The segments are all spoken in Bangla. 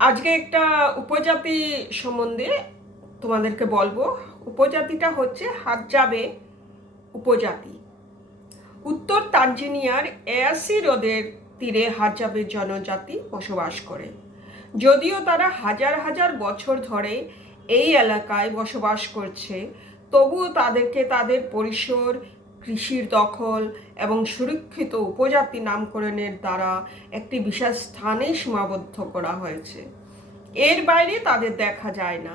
আজকে একটা উপজাতি সম্বন্ধে তোমাদেরকে বলব। উপজাতিটা হচ্ছে হাজ্জাবে উপজাতি। উত্তর তানজিনিয়ার এয়াসি হ্রদের তীরে হাজ্জাবে জনজাতি বসবাস করে। যদিও তারা হাজার হাজার বছর ধরে এই এলাকায় বসবাস করছে, তবুও তাদেরকে তাদের পরিসর কৃষির দখল এবং সুরক্ষিত উপজাতি নামকরণের দ্বারা একটি বিশেষ স্থানে সীমাবদ্ধ করা হয়েছে। এর বাইরে তাদের দেখা যায় না।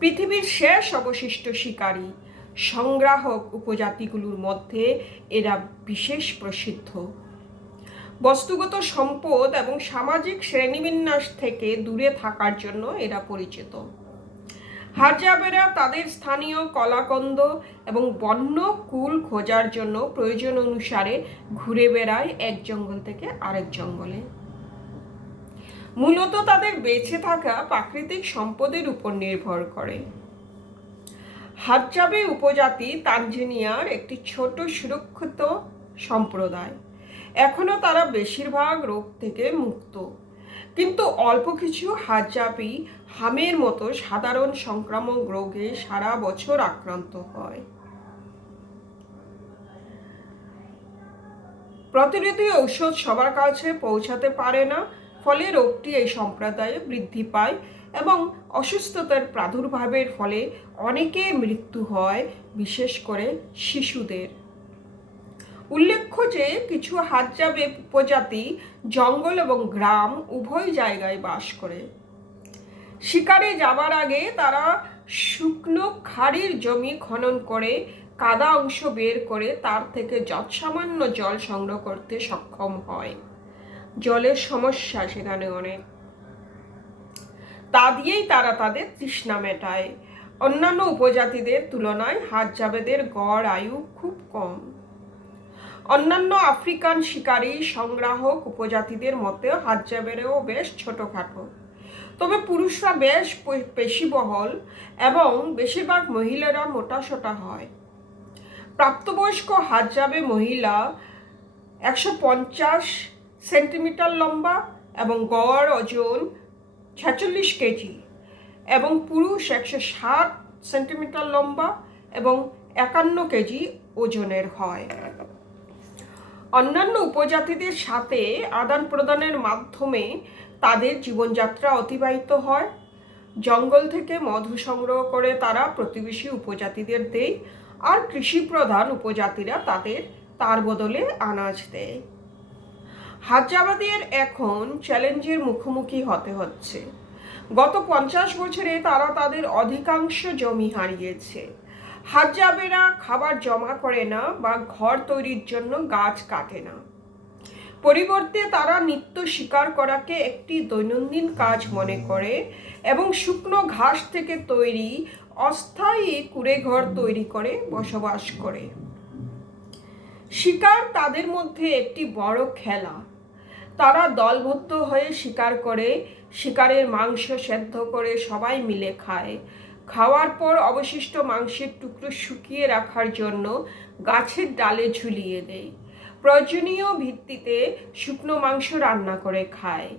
পৃথিবীর শেষ অবশিষ্ট শিকারী, সংগ্রাহক উপজাতিগুলোর মধ্যে এরা বিশেষ প্রসিদ্ধ। বস্তুগত সম্পদ এবং সামাজিক শ্রেণীবিন্যাস থেকে দূরে থাকার জন্য এরা পরিচিত। হাজাবেরা তাদের স্থানীয় কলাকন্দ এবং বন্য কুল খোঁজার জন্য প্রয়োজন অনুসারে ঘুরে বেড়ায় এক জঙ্গল থেকে আরেক জঙ্গলে। মূলত তাদের বেঁচে থাকা প্রাকৃতিক সম্পদের উপর নির্ভর করে। হাজ্জাবে উপজাতি তানজানিয়ার একটি ছোট সুরক্ষিত সম্প্রদায়। এখনও তারা বেশিরভাগ রোগ থেকে মুক্ত। কিন্তু অল্প কিছু হাজ্জাবি হামের মতো সাধারণ সংক্রামক রোগে সারা বছর আক্রান্ত হয়। প্রতিরোধী ঔষধ সবার কাছে পৌঁছাতে পারে না, ফলে রোগটি এই সম্প্রদায়ে বৃদ্ধি পায় এবং অসুস্থতার প্রাদুর্ভাবের ফলে অনেকের মৃত্যু হয়, বিশেষ করে শিশুদের। উল্লেখ্য যে কিছু হাজ্জাবে উপজাতি, জঙ্গল এবং গ্রাম উভয় জায়গায় বাস করে। শিকারে যাবার আগে তারা শুকনো খাড়ির জমি খনন করে, কাদা অংশ বের করে তার থেকে যৎসামান্য জল সংগ্রহ করতে সক্ষম হয়। জলের সমস্যা সেখানে অনেক। তা দিয়েই তারা তাদের তৃষ্ণা মেটায়। অন্যান্য উপজাতিদের তুলনায় হাজ্জাবেদের গড় আয়ু খুব কম। অন্যান্য আফ্রিকান শিকারী, সংগ্রাহক, উপজাতিদের মতে হাজ্জাবেরেও বেশ ছোটোখাটো। তবে পুরুষরা বেশ পেশিবহল এবং বেশিরভাগ মহিলারা মোটাসোটা হয়। প্রাপ্তবয়স্ক হাজ্জাবে মহিলা একশো পঞ্চাশ সেন্টিমিটার লম্বা এবং গড় ওজন ছেচল্লিশ কেজি এবং পুরুষ একশো ষাট সেন্টিমিটার লম্বা এবং একান্ন কেজি ওজনের হয়। অন্যান্য উপজাতিদের সাথে আদান প্রদানের মাধ্যমে তাদের জীবনযাত্রা অতিবাহিত হয়। জঙ্গল থেকে মধু সংগ্রহ করে তারা প্রতিবেশী উপজাতিদের দেয় আর কৃষি প্রধান উপজাতিরা তাদের তার বদলে আনাজ দেয়। হাজাবাদের এখন চ্যালেঞ্জের মুখোমুখি হতে হচ্ছে। গত পঞ্চাশ বছরে তারা তাদের অধিকাংশ জমি হারিয়েছে। হাজাবেরা খাবার জমা করে না বা ঘর তৈরির জন্য গাছ কাটে না। পরিবর্তে তারা নিত্য শিকার করাকে একটি দৈনন্দিন কাজ মনে করে এবং শুকনো ঘাস থেকে তৈরি অস্থায়ী কুড়েঘর তৈরি করে, বসবাস করে। শিকার তাদের মধ্যে একটি বড় খেলা। তারা দলবদ্ধ হয়ে শিকার করে, শিকারের মাংস সেদ্ধ করে সবাই মিলে খায়। খাওয়ার পর অবশিষ্ট মাংসের টুকরো শুকিয়ে রাখার জন্য গাছের ডালে ঝুলিয়ে দেয়। প্রয়োজনীয় ভিত্তিতে শুকনো মাংস রান্না করে খায়।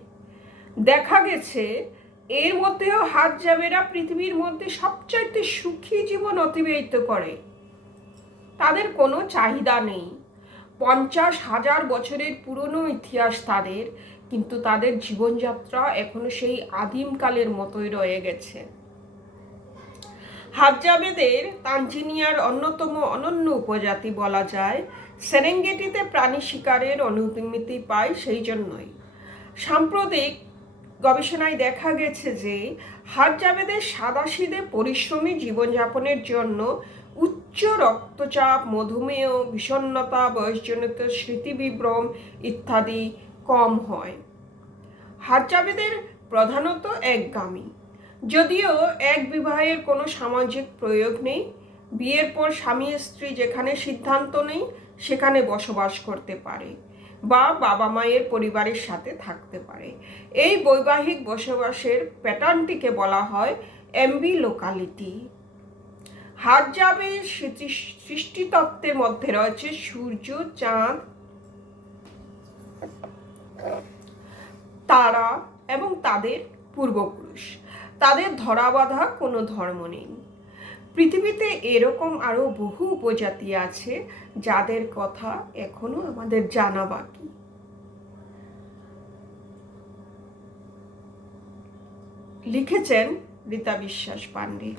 দেখা গেছে, এর মধ্যেও হাত যাবেরা পৃথিবীর মধ্যে সবচাইতে সুখী জীবন অতিবাহিত করে। তাদের কোনো চাহিদা নেই। পঞ্চাশ হাজার বছরের পুরনো ইতিহাস তাদের, কিন্তু তাদের জীবনযাত্রা এখনও সেই আদিমকালের মতোই রয়ে গেছে। হাজ্জাবেদের তানজিনিয়ার অন্যতম অনন্য উপজাতি বলা যায়। সেরেঙ্গেটিতে প্রাণী শিকারের অনুমতি পায় সেই জন্যই। সাম্প্রতিক গবেষণায় দেখা গেছে যে হাজ্জাবেদের সাদাসিদে পরিশ্রমী জীবনযাপনের জন্য উচ্চ রক্তচাপ, মধুমেহ বিষণ্নতা বয়সজনিত স্মৃতিবিভ্রম ইত্যাদি কম হয়। হাজ্জাবেদের প্রধানত একগামী। যদিও এক বিবাহের কোনো সামাজিক প্রয়োগ নেই, বিয়ের পর স্বামী স্ত্রী যেখানে সিদ্ধান্ত নেই, সেখানে বসবাস করতে পারে বা বাবা মায়ের পরিবারের সাথে থাকতে পারে। এই বৈবাহিক বসবাসের প্যাটার্নটিকে বলা হয় এমবি লোকালিটি যাবে সৃষ্টিতত্ত্বের মধ্যে রয়েছে সূর্য, চাঁদ, তারা এবং তাদের পূর্বপুরুষ। তাদের ধরাবাধা কোনো ধর্ম নেই। পৃথিবীতে এরকম আরও বহু উপজাতি আছে যাদের কথা এখনও আমাদের জানা বাকি। লিখেছেন রীতা বিশ্বাস পাণ্ডে